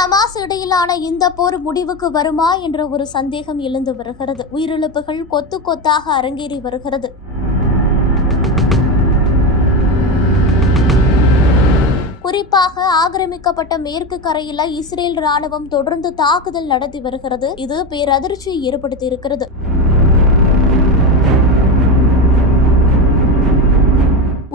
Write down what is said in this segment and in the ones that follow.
Hamas இடையிலான இந்த போர் முடிவுக்கு வருமா என்ற ஒரு சந்தேகம் எழுந்து வருகிறது. உயிரிழப்புகள் கொத்து கொத்தாக அரங்கேறி வருகிறது. குறிப்பாக ஆக்கிரமிக்கப்பட்ட மேற்கு கரையில இஸ்ரேல் ராணுவம் தொடர்ந்து தாக்குதல் நடத்தி வருகிறது. இது பேரதிர்ச்சியை ஏற்படுத்தியிருக்கிறது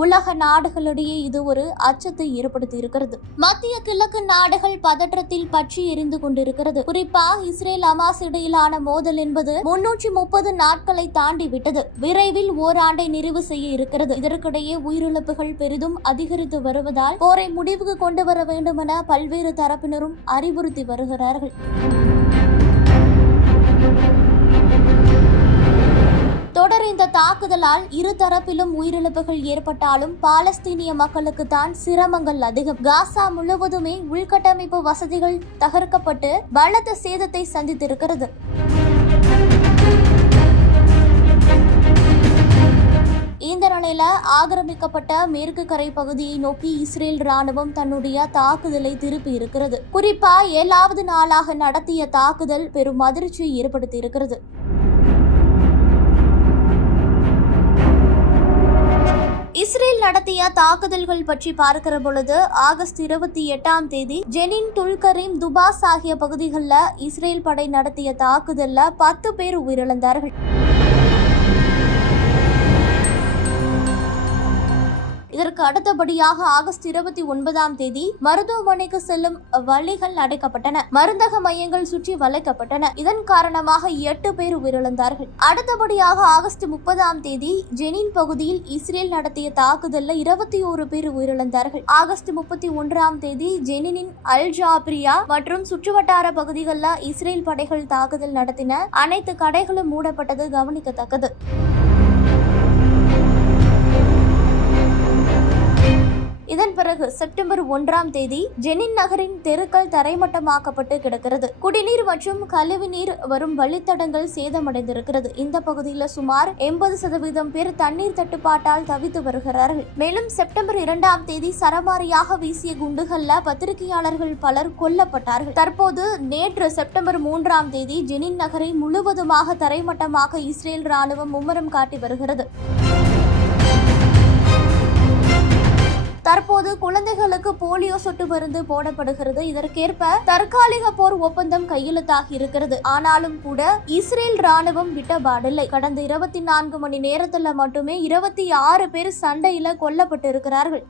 உலக நாடுகளிடையே இது ஒரு அச்சத்தை ஏற்படுத்தி இருக்கிறது. மத்திய கிழக்கு நாடுகள் பதற்றத்தில் பற்றி எரிந்து கொண்டிருக்கிறது. குறிப்பாக இஸ்ரேல் அமாஸ் இடையிலான மோதல் என்பது முன்னூற்றி முப்பது நாட்களை தாண்டி விட்டது. விரைவில் ஓராண்டை நிறைவு செய்ய இருக்கிறது. இதற்கிடையே உயிரிழப்புகள் பெரிதும் அதிகரித்து வருவதால் போரை முடிவுக்கு கொண்டு வர வேண்டும் என பல்வேறு தரப்பினரும் அறிவுறுத்தி வருகிறார்கள். தாக்குதலால் இரு தரப்பிலும் உயிரிழப்புகள் ஏற்பட்டாலும் பாலஸ்தீனிய மக்களுக்கு தான் சிரமங்கள் அதிகம். காசா முழுவதுமே உள்கட்டமைப்பு வசதிகள் தகர்க்கப்பட்டு பலத்த சேதத்தை சந்தித்திருக்கிறது. இந்த நிலையில ஆக்கிரமிக்கப்பட்ட மேற்கு கரை பகுதியை நோக்கி இஸ்ரேல் ராணுவம் தன்னுடைய தாக்குதலை திருப்பி இருக்கிறது. குறிப்பா ஏழாவது நாளாக நடத்திய தாக்குதல் பெரும் அதிர்ச்சியை ஏற்படுத்தி இருக்கிறது இஸ்ரேல் நடத்திய தாக்குதல்கள் பற்றி பார்க்கிற பொழுது ஆகஸ்ட் இருபத்தி எட்டாம் தேதி ஜெனின் துல்கரீம் துபாஸ் ஆகிய பகுதிகளில் இஸ்ரேல் படை நடத்திய தாக்குதலில் பத்து பேர் உயிரிழந்தார்கள். அடுத்தபடியாக ஆகஸ்ட் இருபத்தி ஒன்பதாம் தேதி மருத்துவமனைக்கு செல்லும் வழிகள் அடைக்கப்பட்டன. மருந்தக மையங்கள் சுற்றி வளைக்கப்பட்டன. இதன் காரணமாக எட்டு பேர் உயிரிழந்தார்கள். அடுத்தபடியாக ஆகஸ்ட் முப்பதாம் தேதி ஜெனின் பகுதியில் இஸ்ரேல் நடத்திய தாக்குதலில் இருபத்தி ஓரு பேர் உயிரிழந்தார்கள். ஆகஸ்ட் முப்பத்தி ஒன்றாம் தேதி ஜெனினின் அல் ஜாப்ரியா மற்றும் சுற்றுவட்டார பகுதிகளில் இஸ்ரேல் படைகள் தாக்குதல் நடத்தின அனைத்து கடைகளும் மூடப்பட்டது கவனிக்கத்தக்கது. பிறகு செப்டம்பர் ஒன்றாம் தேதி ஜெனின் நகரின் தெருக்கள் தரைமட்டமாக்கப்பட்டு கிடக்கிறது. குடிநீர் மற்றும் கழிவுநீர் வரும் வழித்தடங்கள் சேதமடைந்திருக்கிறது. இந்த பகுதியில் சுமார் எண்பது சதவீதம் பேர் தண்ணீர் தட்டுப்பாட்டால் தவித்து வருகிறார்கள். மேலும் செப்டம்பர் இரண்டாம் தேதி சரமாரியாக வீசிய குண்டுகள்ல பத்திரிகையாளர்கள் பலர் கொல்லப்பட்டார்கள். தற்போது நேற்று செப்டம்பர் மூன்றாம் தேதி ஜெனின் நகரை முழுவதுமாக தரைமட்டமாக இஸ்ரேல் ராணுவம் மும்முரம் காட்டி வருகிறது. தற்போது குழந்தைகளுக்கு போலியோ சொட்டு மருந்து போடப்படுகிறது. இதற்கேற்ப தற்காலிக போர் ஒப்பந்தம் கையெழுத்தாகி இருக்கிறது. ஆனாலும் கூட இஸ்ரேல் ராணுவம் விட்டபாடில்லை கடந்த இருபத்தி நான்கு மணி நேரத்துல மட்டுமே இருபத்தி ஆறு பேர் சண்டையில கொல்லப்பட்டு இருக்கிறார்கள்